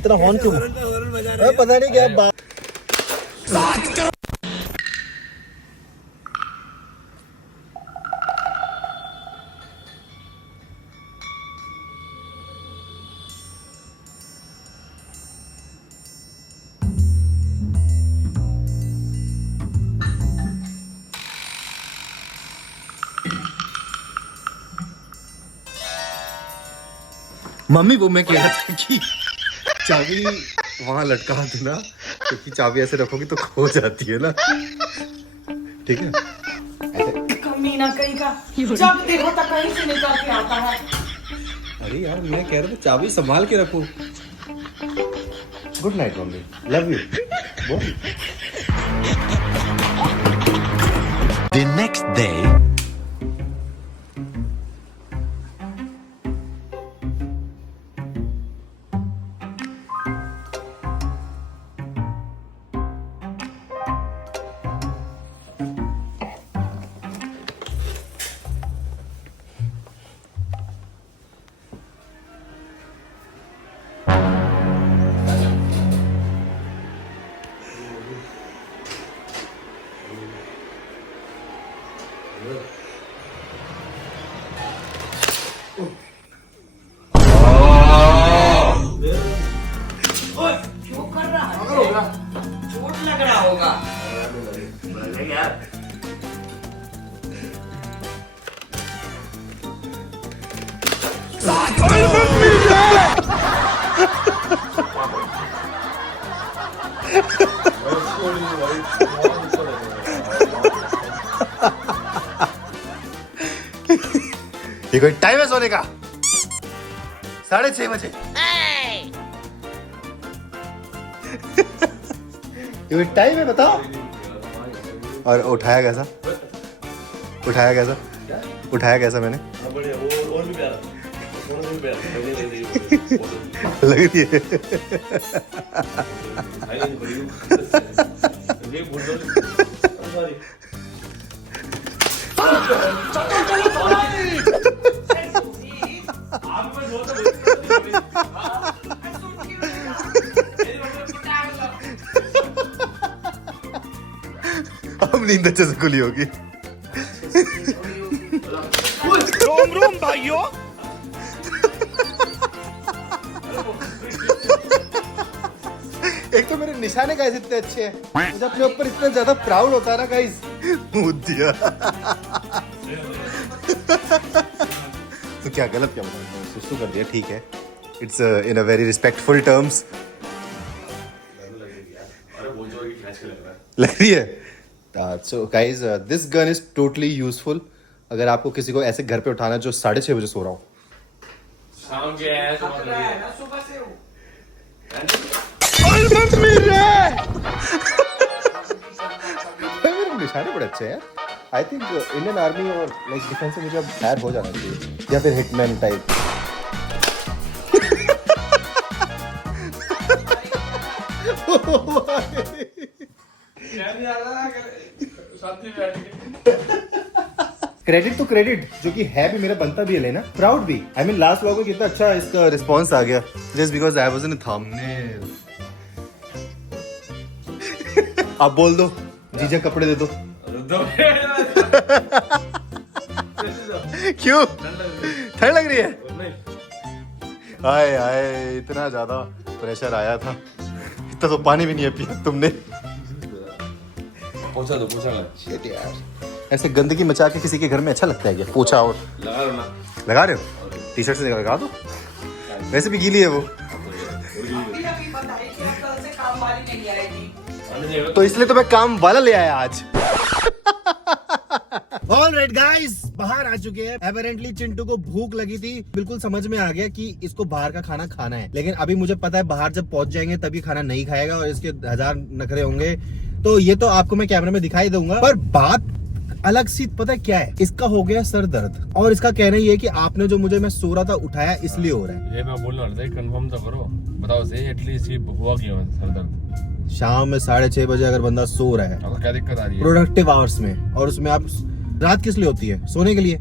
इतना हॉर्न क्यों? पता नहीं क्या बात। मम्मी वो मैं कह रहा था कि चाबी वहां लटका देना, क्योंकि चाबी ऐसे रखोगी तो खो जाती है ना। ठीक है, कमीना कहीं का, जब देखो तो कहीं से निकल के आता है। अरे यार मैं कह रहा था चाबी संभाल के रखो। Good night mummy, love you. The next day. क्यों कर रहा है? चोट लग रहा होगा। ये कोई टाइम है सोने का? 6:30 बजे। ये कोई टाइम है बताओ? और उठाया कैसा? उठाया कैसा? उठाया कैसा मैंने? लग रही है। अब नींद अच्छे से खुली होगी। रोम रोम भाइयों। एक तो मेरे निशाने गाइस इतने अच्छे हैं, मुझे अपने ऊपर इतना ज्यादा प्राउड होता है ना गाइस। दिया तो क्या गलत क्या बोला? सुसु कर दिया, ठीक है। It's in a very respectful terms. लग रही है। So guys this gun is totally useful अगर आपको किसी को ऐसे घर पे उठाना जो 6:30 बजे सो रहा हो। शाम के आया तो सुबह से हो। मेरे निशाने बड़े अच्छे हैं। आई थिंक इंडियन आर्मी और लाइक डिफेंस में मुझे अब हायर हो जाना चाहिए, या फिर हिटमैन टाइप। क्रेडिट तो क्रेडिट जो कि है भी मेरा बनता भी है लेना, प्राउड भी। आई मीन लास्ट व्लॉग में कितना अच्छा इसका रिस्पांस आ गया, just because I was in thumbnail. आप बोल दो जीजा कपड़े दे दो। क्यों ठंड लग रही है? हाय हाय इतना ज्यादा प्रेशर आया था, इतना तो पानी भी नहीं पिया तुमने। पोछा दो, पोछा Shit यार, ऐसे गंदगी मचा के किसी के घर में अच्छा लगता है क्या? पोछा और लगा लो ना। लगा रहे हो? टी शर्ट से लगा दो, वैसे भी गीली है वो। अभी अभी बताई कि कल से काम वाली नहीं आएगी। तो इसलिए तो मैं काम वाला ले आया आज। ऑलराइट गाइस, बाहर आ चुके हैं। एपरेंटली चिंटू को भूख लगी थी, बिल्कुल समझ में आ गया कि इसको बाहर का खाना खाना है। लेकिन अभी मुझे पता है बाहर जब पहुंच जाएंगे तभी खाना नहीं खाएगा और इसके 1000 नखरे होंगे। तो ये तो आपको मैं कैमरे में दिखाई दूंगा, पर बात अलग सी पता है क्या है, इसका हो गया सर दर्द और इसका कहना ये है कि आपने जो मुझे मैं सो रहा था उठाया इसलिए हो रहा है। ये मैं बोलने वाला था, कंफर्म तो करो, बताओ सही एटलीस्ट ये हुआ क्यों सर दर्द? शाम में 6:30 बजे अगर बंदा सो रहा है, आपको क्या दिक्कत आ रही है? प्रोडक्टिव आवर्स में, और उसमें आप रात किस लिए होती है? सोने के लिए।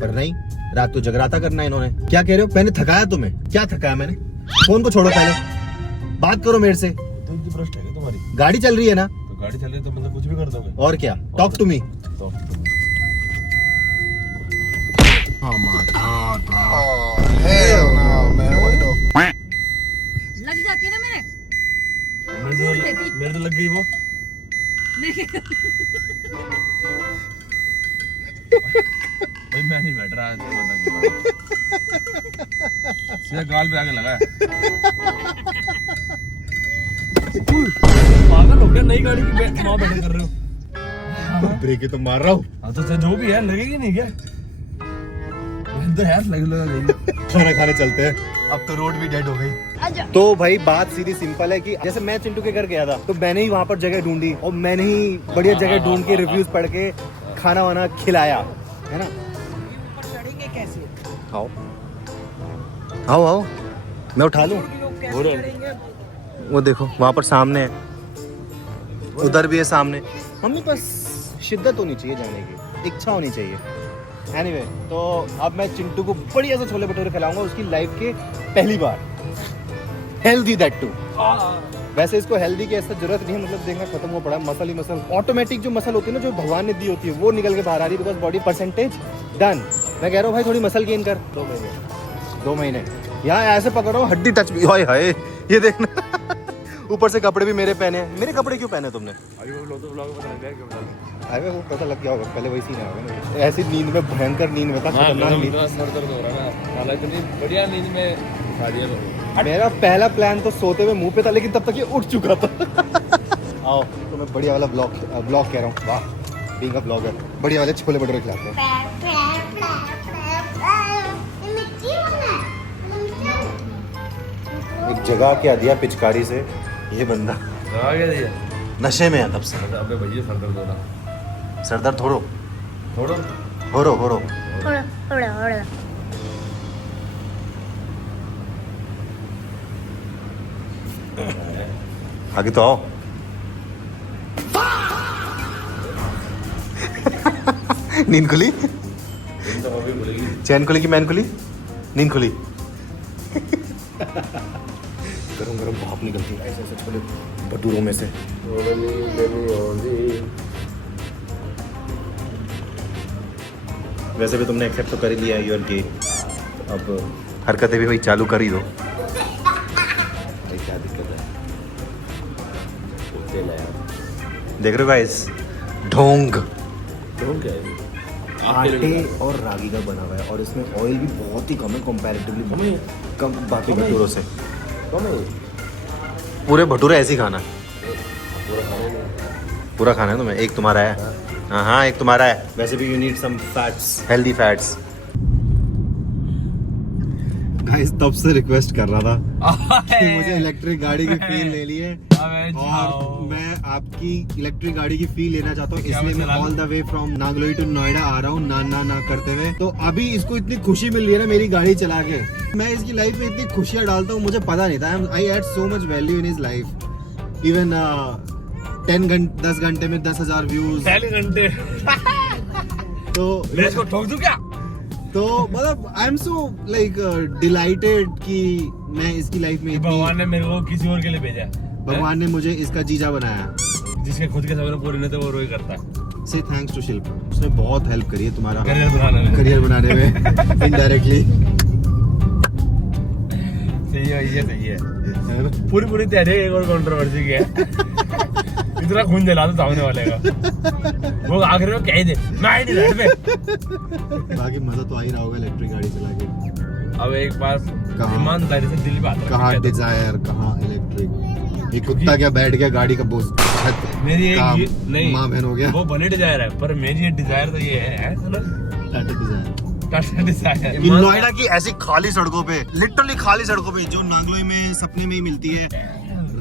पर नहीं, रात तो जगराता करना है इन्होंने। क्या कह रहे हो? मैंने थकाया तुम्हें? क्या थकाया मैंने? फोन को छोड़ो पहले, बात करो मेरे से, तो प्रश्न है तुम्हारी, गाड़ी चल रही है ना, तो गाड़ी चल रही है तो मतलब कुछ भी कर दोगे। और क्या, टॉक टू मी। तो लग जाती है ना मेरे मेरे तो लग गई वो। भाई मैं नहीं बैठ रहा है, सीधा गाल पे आके लगा है। पागल हो गया, नई गाड़ी की वहाँ बैठे कर रहे हो। ब्रेक ही तो मार रहा हूँ। हाँ तो जो भी है लगेगी नहीं क्या? तो यार लगा खाना खाने चलते हैं, अब तो रोड भी डेड हो गई। तो भाई बात सीधी सिंपल है कि जैसे मैं चिंटू के घर गया था तो मैंने ही वहाँ पर जगह ढूंढी और मैंने ही बढ़िया जगह ढूंढ के रिव्यूज पढ़ के खाना वाना खिलाया, है ना। ऊपर चढ़ेंगे कैसे? आओ आओ आओ, मैं उठा लूं। लोग कैसे चढ़ेंगे? वो देखो वहाँ पर सामने है, उधर भी है सामने। मम्मी बस शिद्दत होनी चाहिए जाने की, इच्छा होनी चाहिए। एनीवे, तो अब मैं चिंटू को बढ़िया से छोले भटूरे खिलाऊंगा उसकी लाइफ के पहली बार, हेल्दी दैट टू। वैसे इसको हेल्दी की ऐसा जरूरत नहीं है, मतलब देखना खत्म हो पड़ा है, मसल ही मसल, ऑटोमेटिक जो मसल होती है ना, जो भगवान ने दी होती है वो निकल के बाहर आ रही है, बिकॉज बॉडी परसेंटेज डन। मैं कह रहा हूँ भाई थोड़ी मसल गेन कर। 2 महीने यहाँ ऐसे पकड़ रहा हूँ, हड्डी टच भी। हाय हाय, ये देखना ऊपर से कपड़े भी मेरे पहने हैं। मेरे कपड़े क्यों पहने तुमने? अरे वो पता लग गया होगा, पहले वही सीन है। ऐसी नींद में, भयंकर नींद में था, खतरनाक नींद। सर दर्द हो रहा है ना, हालांकि इतनी बढ़िया नींद में खा दिया तो। मेरा पहला प्लान तो सोते हुए मुंह पे था, लेकिन तब तक ये उठ चुका था। आओ तो मैं बढ़िया वाला ब्लॉग कह रहा हूँ, वाह बीइंग अ ब्लॉगर, बढ़िया वाले छोले भटूरे खिलाते हैं। एक जगह क्या दिया पिचकारी से ये बंदा, आ गया दिया नशे में है तब से। अबे भैया सर दर्द हो रहा। सर दर्द थोड़ो थोड़ा हो रो। आगे तो आओ। नींद खुली, चैन खुली कि मैन खुली? नींद खुली। गरम गरम भाप निकलती है ऐसे छोले भटूरों में से। वैसे भी तुमने एक्सेप्ट तो कर ही लिया है, यू आर गे। अब हरकतें भी भाई चालू कर ही दो। क्या दिक्कत है? देख रहे हो गाइस, ढोंग आटे और रागी का बना हुआ है और इसमें ऑयल भी बहुत ही कम है कंपैरेटिवली, कम बाकी भटूरों से। पूरे भटूरे ऐसे ही खाना, पूरा खाना है तुम्हें। एक तुम्हारा है, हाँ एक तुम्हारा है। वैसे भी you need some fats, healthy fats. Guys तब से रिक्वेस्ट कर रहा था कि मुझे इलेक्ट्रिक गाड़ी की फील ले लिए, और मैं आपकी इलेक्ट्रिक गाड़ी की फील लेना चाहता हूँ, इसलिए मैं all the way from Nangloi to Noida आ रहा हूँ ना करते हुए। तो अभी इसको इतनी खुशी मिल रही है ना मेरी गाड़ी चला के, मैं इसकी लाइफ में इतनी खुशियाँ डालता हूँ, मुझे पता नहीं था। I had so much value in his life. Even 10 घंटे में 10,000 व्यूज। 10 घंटे तो इसको ठोक दूं क्या? तो मतलब I am so like dilated कि मैं इसकी लाइफ में इतनी, भगवान ने मेरे को किसी और के लिए भेजा। भगवान ने मुझे इसका जीजा बनाया। जिसके खुद के सपने पूरे नहीं थे वो रोई करता है। से थैंक्स टू शिल्प, उसने बहुत हेल्प करी है तुम्हारा करियर बनाने में। करियर बनाने में इनडायरेक्टली। सही है, ये सही है। पूरी तैयारी एक और कंट्रोवर्सी की है। इतना खून जला दो सामने वाले का, वो आखिर में कह दे मैं आई नहीं घर पे। बाकी मजा तो आ ही रहा होगा इलेक्ट्रिक गाड़ी चला के। अब एक बार कहाँ? ईमानदारी से दिल बात कहाँ डिजायर, कहाँ इलेक्ट्रिक। ये कुत्ता क्या बैठ गया गाड़ी का बोझ, मेरी एक नहीं माँ बहन हो गया। वो भले डिजायर है, पर मेरी डिजायर तो ये है टाटा डिजायर। डिजायर इन नोएडा की ऐसी खाली सड़कों पे, लिटरली खाली सड़कों पे, जो नागलोई में सपने में ही मिलती है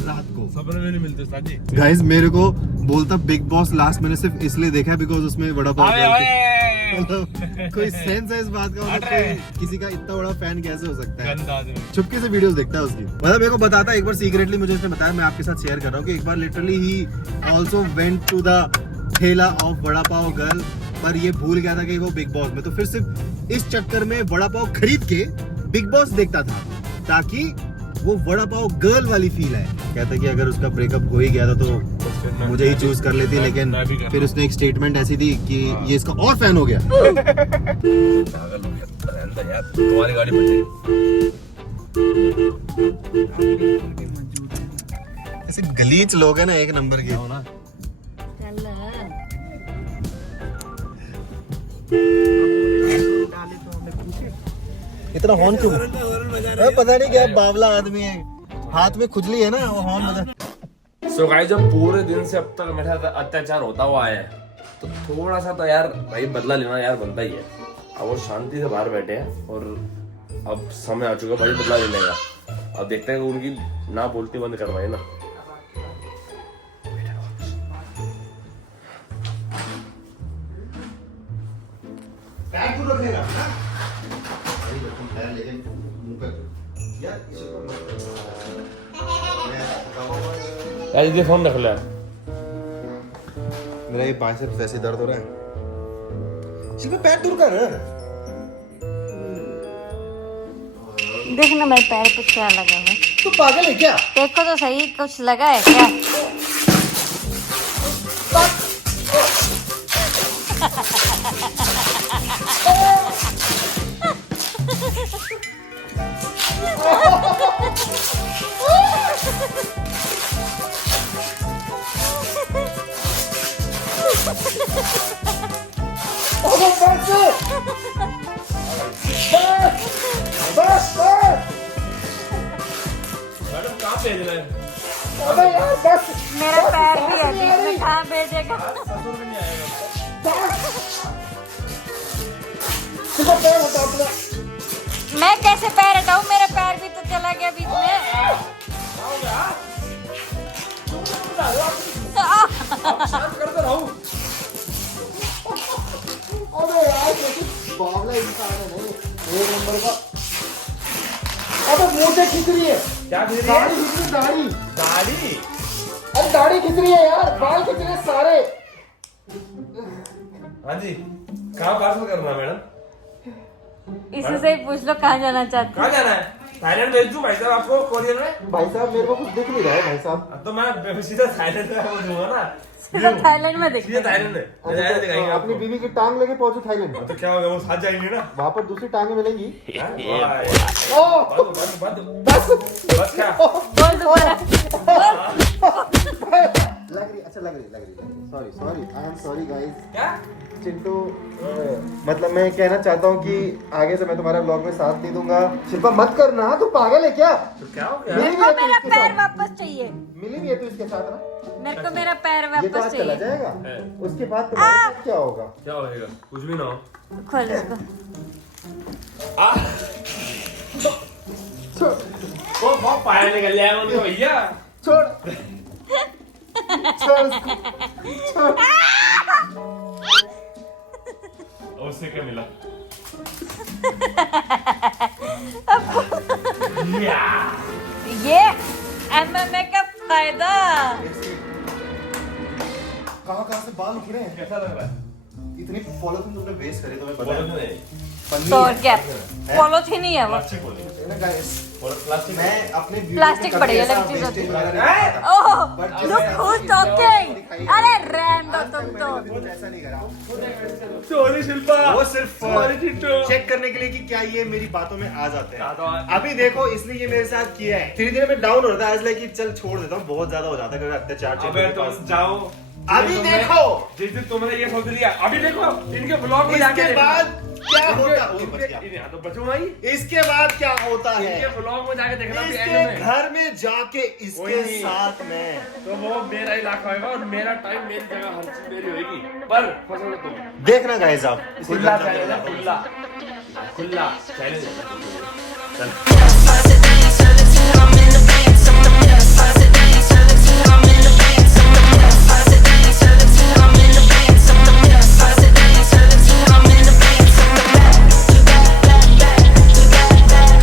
रात को। सपने में नहीं मिलते साजी। गाइस मेरे को बोलता बिग बॉस लास्ट मैंने सिर्फ इसलिए देखा है बिकॉज उसमें वड़ा पाव मतलब कोई सेंस है इस बात का? मतलब कोई किसी का इतना बड़ा फैन कैसे हो सकता है? चुपके से वीडियोस देखता है उसकी। मतलब मेरे को बताता है, एक बार सीक्रेटली मुझे उसने बताया, मैं आपके साथ शेयर कर रहा हूँ कि एक बार लिटरली ही also went to the thela of vada pav girl, पर ये भूल गया था कि वो बिग बॉस में, तो फिर सिर्फ इस चक्कर में वड़ा पाव खरीद के बिग बॉस देखता था ताकि वो वड़ा पाव गर्ल वाली फील है। कहता कि अगर उसका ब्रेकअप हो ही गया था तो मुझे ही चूज कर लेती, लेकिन फिर उसने एक स्टेटमेंट ऐसी दी कि ये इसका और फैन हो गया। तुम्हारी गाड़ी बच ऐसे गलीच लोग हैं ना, एक नंबर के। ना। इतना हॉर्न क्यों? पता नहीं क्या बावला आदमी है, हाथ में खुजली है ना, वो हॉर्न बजा। सो गाइस, जब पूरे दिन से अब तक मेरे साथ अत्याचार होता हुआ है तो थोड़ा सा तो यार भाई बदला लेना यार बनता ही है। अब वो शांति से बाहर बैठे हैं और अब समय आ चुका है भाई बदला लेने का। अब देखते हैं कि उनकी ना बोलती बंद करवाए ना। यार ये फोन रख ले। मेरा ये बाइसेप्स वैसे दर्द हो रहा है। शिल्पा पैर दूर कर। देखना मेरे पैर पे क्या लगा है। तू पागल है क्या? देखो तो सही, कुछ लगा है क्या? मैडम कहाँ भेज रहे हैं? मेरा पैर भी है, बीच में कहाँ भेजेगा? मैं कैसे पैर हटाऊं? मेरा पैर भी तो चला गया बीच में। शांत करते रहो। अबे यार बावला इंसान है नहीं, एक नंबर का। अबे मोटे खींच रही है। क्या खींच रही है? दाढ़ी खींच रही है, दाढ़ी। दाढ़ी? अरे दाढ़ी खींच रही है यार, बाल खींच रहे हैं सारे। हाँ जी, कहाँ पार्सल करना है मैडम? इसी से ही पूछ लो कहाँ जाना चाहते कहाँ जाना है? थाईलैंड भेज दूं भाई साहब आपको कोरियर में? भाई साहब मेरे को कुछ दिख नहीं रहा है भाई साहब। तो मैं सीधा थाईलैंड में भेज दूंगा ना। सीधा थाईलैंड में सीधा देखिए। थाईलैंड में थाईलैंड दिखाएंगे अपनी आपको। बीवी की टांग लेके पहुंचो थाईलैंड। तो क्या होगा, वो साथ जाएंगे ना? वहां पर दूसरी टांगे मिलेंगी। बस बस क्या? बोल दोबारा। लग रही, अच्छा लग रही। Sorry I am sorry guys. क्या? चिंटू, मतलब मैं कहना चाहता हूँ कि आगे से मैं तुम्हारे ब्लॉग में साथ नहीं दूंगा। शिल्पा मत करना, तू पागल है क्या? तो क्या हो गया? मेरे को मेरा पैर वापस चाहिए। मिली भी है तू इसके साथ ना? मेरे को मेरा पैर ये तो वापस आज चला चाहिए। जाएगा, उसके बाद तुम्हारे साथ क्या होगा? क्या होएगा? कुछ भी ना हो। खोल इसको। वो बहुत पाया निकल जाएगा उनको भैया। छोड़ छोड़। उससे क्या मिला? ये MMA का फायदा। कहाँ से बाल उखड़े हैं? कैसा लग रहा है? इतनी पॉलिथीन तुमने वेस्ट करे, तुम्हें पता बोलो है? नहीं। पन्नी तो है। क्या पॉलिथीन ही है वो। प्लास्टिक बोली। है ना guys? प्लास्टिक। मैं अपने वीडियो प्लास्टिक में बड़ी कभी अलग ऐसा चीज होती wastage है। वगैरह नहीं करता। ओह, But look जैसे who's आपने talking। दिखाई है। अरे रहने दो आज तक तुम मैंने तो। कभी कुछ ऐसा नहीं करा। सॉरी शिल्पा। वो सिर्फ सॉरी चिंटू। चेक करने के लिए कि क्या ये मेरी बातों में आ जाते हाँ, तो हैं। अभी देखो, इसने ये मेरे साथ किया है। धीरे धीरे मैं डाउन हो रहा था, आज लाइक चल छोड़ देता हूँ, बहुत ज्यादा हो जाता है क्योंकि अत्याचार अबे चिंटू के तुम पास। जाओ। अभी तुमने- देखो। जिस दिन तुमने ये सोच लिया, अभी देखो इनके ब्लॉग में जाके इसके देखो। बाद क्या होता है? इनके- बच गया। इनके- तो बचूंगा ही। इसके बाद क्या होता है? इनके ब्लॉग में जाके देखना भी इसके एंड में। घर में जाके कोई इसके नहीं। साथ में तो वो मेरा इलाका होगा और मेरा टाइम, मेरी जगह, हर चीज मेरी होगी। पर फंसोगे तुम। देखना गाइस आप। खुला चैलेंज है, खुला खुला चैलेंज है। चल।